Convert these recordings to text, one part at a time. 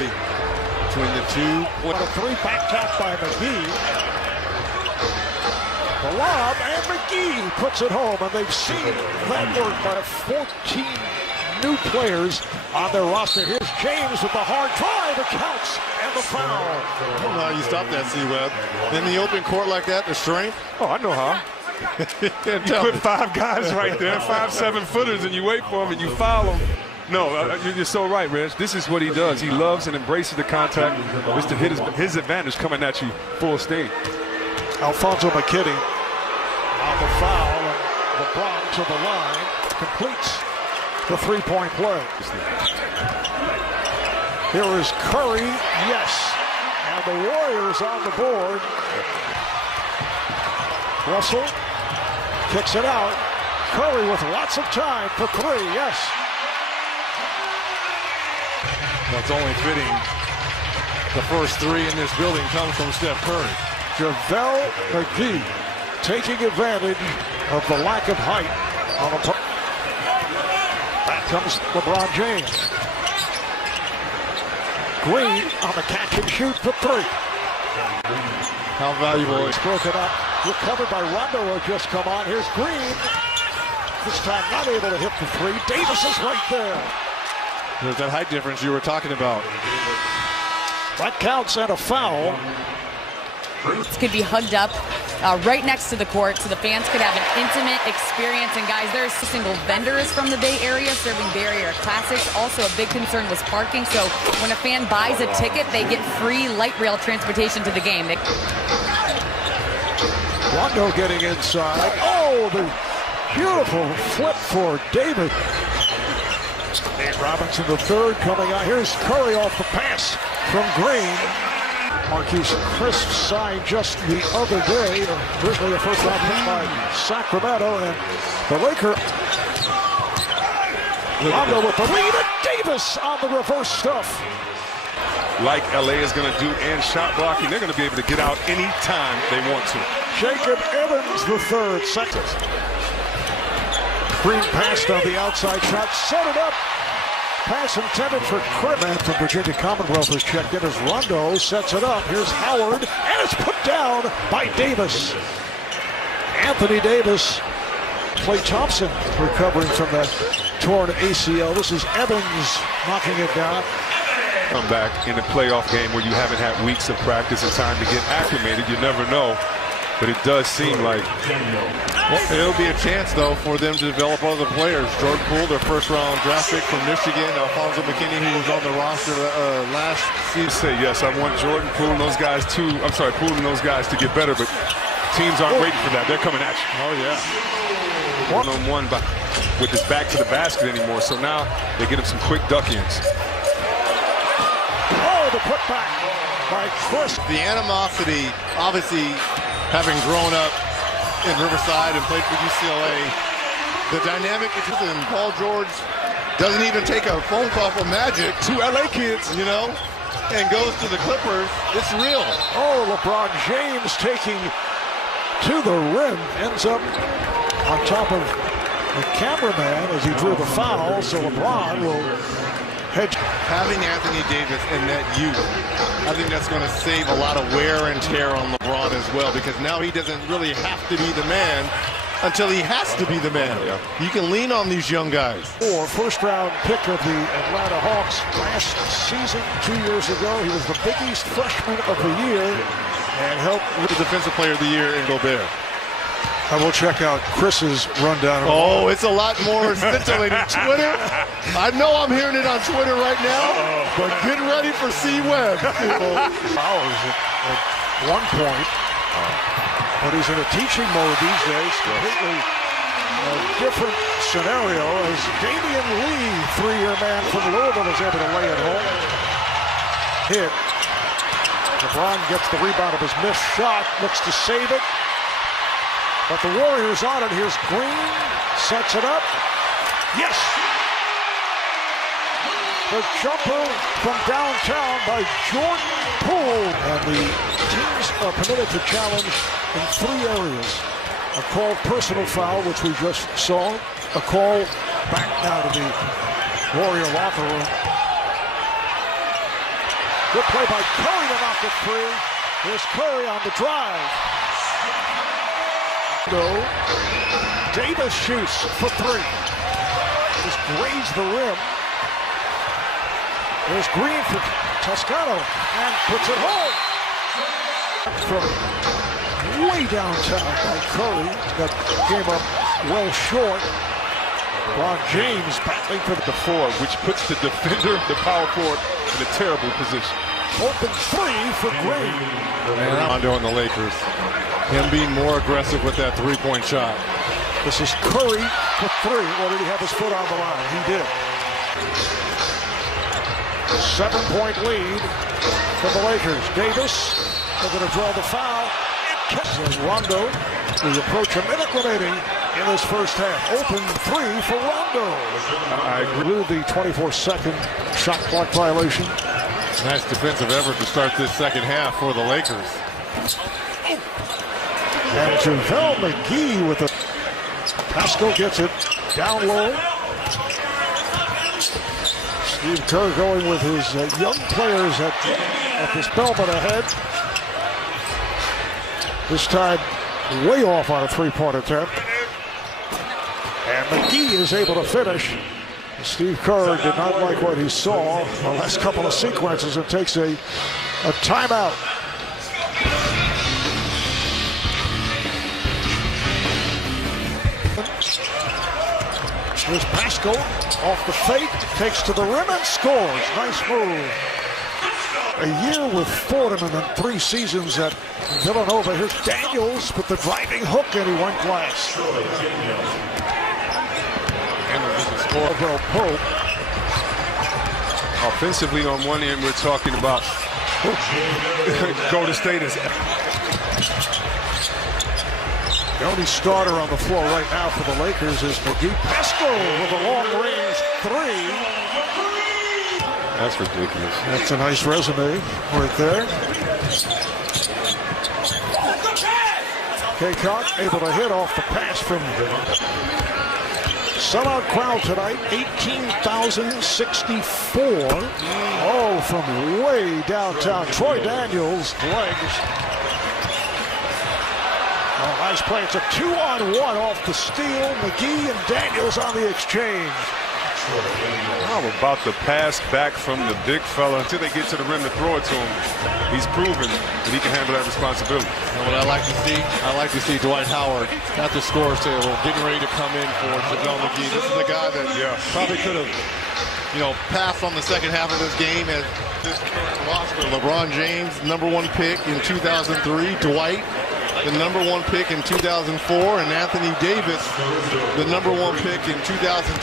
really between the two. What a three back tap by McGee. The lob, and McGee puts it home, and they've seen that work by 14 new players on their roster. Here's James with the hard drive, it counts, and the foul. I don't know how you stop that, C-Web. In the open court like that, the strength. Oh, I know how. You put 5 guys right there, 5 7-footers, and you wait for them and you foul them. No, you're so right, Reg. This is what he does. He loves and embraces the contact. It's to hit his advantage coming at you full state. Alfonso McKinney on the foul, and LeBron to the line, completes the three-point play. Here is Curry, yes, and the Warriors on the board. Russell kicks it out. Curry with lots of time for 3, yes. Well, it's only fitting the first 3 in this building comes from Steph Curry. JaVale McGee taking advantage of the lack of height on the back comes LeBron James. Green on the catch and shoot for 3. How valuable. It's broken up. Recovered by Rondo, who just come on. Here's Green. This time not able to hit the 3. Davis is right there. There's that height difference you were talking about. That counts, and a foul. This could be hugged up right next to the court so the fans could have an intimate experience. And guys, there's single vendors from the Bay Area serving Bay Area classics. Also a big concern was parking. So when a fan buys a ticket, they get free light rail transportation to the game. Rondo getting inside. Oh, the beautiful flip for David. Nate Robinson the third coming out. Here's Curry off the pass from Green. Marquise Crisp signed just the other day, originally a first-round pick by Sacramento, and the Lakers. Rondo with the lead, and Davis on the reverse stuff. Like LA is going to do and shot blocking, they're going to be able to get out anytime they want to. Jacob Evans the third, second. Green passed on the outside shot, set it up. Pass intended for Chris. Man from Virginia Commonwealth has checked in as Rondo sets it up. Here's Howard, and it's put down by Davis. Anthony Davis. Klay Thompson recovering from that torn ACL. This is Evans knocking it down. Come back in a playoff game where you haven't had weeks of practice and time to get acclimated. You never know. But it does seem like it'll be a chance, though, for them to develop other players. Jordan Poole, their first-round draft pick from Michigan. Alfonso McKinney, who was on the roster last season. Say yes, I want Jordan Poole and those guys to. I'm sorry, Poole and those guys to get better, but teams aren't waiting for that. They're coming at you. Oh yeah. One-on-one with his back to the basket anymore. So now they get him some quick duck-ins. Oh, the putback by Chris. The animosity, obviously, having grown up in Riverside and played for UCLA, the dynamic between Paul George doesn't even take a phone call from Magic, 2 LA kids, you know, and goes to the Clippers. It's real. Oh, LeBron James taking to the rim, ends up on top of the cameraman as he drew the foul, so LeBron will hedge. Having Anthony Davis in that youth, I think that's going to save a lot of wear and tear on LeBron as well, because now he doesn't really have to be the man until he has to be the man. Yeah. You can lean on these young guys. First-round pick of the Atlanta Hawks last season, 2 years ago. He was the Big East Freshman of the Year and helped with the Defensive Player of the Year in Gobert. I will check out Chris's rundown. Oh, it's a lot more scintillating. Twitter. I know I'm hearing it on Twitter right now, but get ready for C-Web. Fowers at one point, but he's in a teaching mode these days. Completely different scenario as Damian Lee, 3-year man from Louisville, is able to lay it home. Hit. LeBron gets the rebound of his missed shot, looks to save it. But the Warriors on it. Here's Green, sets it up. Yes! The jumper from downtown by Jordan Poole. And the teams are permitted to challenge in 3 areas. A called personal foul, which we just saw. A call back now to the Warrior locker room. Good play by Curry to knock it free. Here's Curry on the drive. No. Davis shoots for three. Just grazed the rim. There's Green for Toscano and puts it home. From way downtown by Curry. That came up well short. Ron James battling for the four, which puts the defender, the power forward, in a terrible position. Open three for Green. And Rondo and the Lakers. Him being more aggressive with that three-point shot. This is Curry for three. Or did he have his foot on the line? He did. 7-point lead for the Lakers. Davis, they're going to draw the foul. And Rondo, we approach a minute remaining in this first half. Open three for Rondo. I agree with the 24-second shot clock violation. Nice defensive effort to start this second half for the Lakers. And JaVale McGee with a... Pascal gets it down low. Steve Kerr going with his young players at this Belmont ahead. This time way off on a three-point attempt. And McGee is able to finish. Steve Kerr did not like what he saw the last couple of sequences and takes a timeout. Here's Pascal off the fake, takes to the rim and scores. Nice move. A year with Fordham and 3 seasons at Villanova. Here's Daniels with the driving hook and he went glass. Well, Pope. Offensively, on one end, we're talking about Golden State is the only starter on the floor right now for the Lakers is McGee. Pascal with a long-range three. That's ridiculous. That's a nice resume right there. Kaycock able to hit off the pass from sellout crowd tonight, 18,064. Oh, from way downtown. Troy Daniels' legs. Oh, nice play. It's a 2-on-1 off the steal. McGee and Daniels on the exchange. How about the pass back from the big fella until they get to the rim to throw it to him? He's proven that he can handle that responsibility. And what I like to see Dwight Howard at the scores table getting ready to come in for JaVale McGee. This is a guy that probably could have, passed on the second half of this game as this current roster. LeBron James, #1 pick in 2003. Dwight, the #1 pick in 2004. And Anthony Davis, the #1 pick in 2012.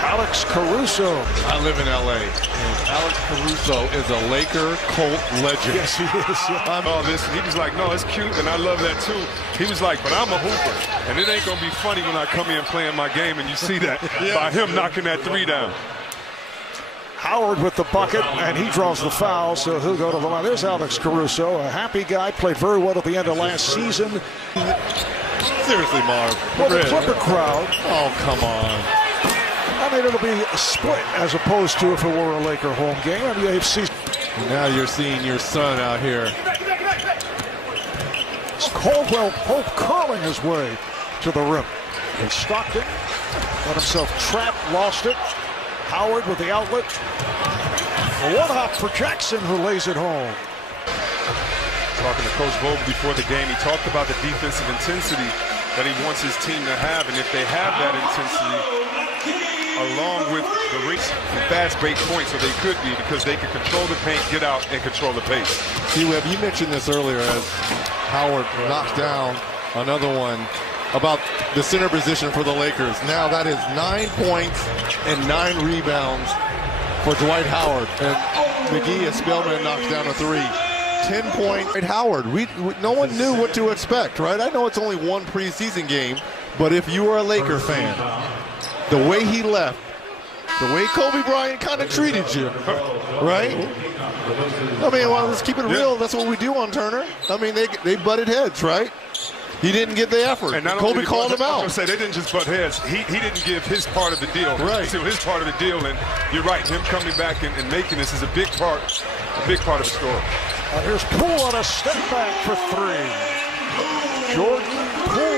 Alex Caruso. I live in L.A. and Alex Caruso is a Laker Colt legend. Yes, he is. He was like, no, it's cute, and I love that too. He was like, but I'm a hooper, and it ain't gonna be funny when I come in playing my game, and you see that by him knocking that three down. Howard with the bucket, and he draws the foul, so he'll go to the line. There's Alex Caruso, a happy guy, played very well at the end of last season. Seriously, Marv. Well, the Clipper crowd. Oh, come on. I mean, it'll be a split as opposed to if it were a Laker home game. I mean, now you're seeing your son out here. Caldwell Pope curling his way to the rim. And Stockton got himself trapped, lost it. Howard with the outlet. A one-hop for Jackson, who lays it home. Talking to Coach Vogel before the game, he talked about the defensive intensity that he wants his team to have, and if they have that intensity, along with the race and fast break points, so they could be, because they can control the paint, get out, and control the pace. T-Web, you mentioned this earlier as Howard knocks down another one about the center position for the Lakers. Now that is 9 points and 9 rebounds for Dwight Howard. And McGee, as Spellman, knocks down a three. 10 points. Howard, no one knew what to expect, right? I know it's only one preseason game, but if you were a Laker fan, the way he left, the way Kobe Bryant kind of treated you, right? I mean, well, let's keep it real. That's what we do on Turner. I mean, they butted heads, right? he didn't get the effort. And Kobe called him out. I was going to say, they didn't just butt heads. He didn't give his part of the deal. Right. To his part of the deal, and you're right. Him coming back and making this is a big part of the story. Here's Poole on a step back for three. Jordan Poole.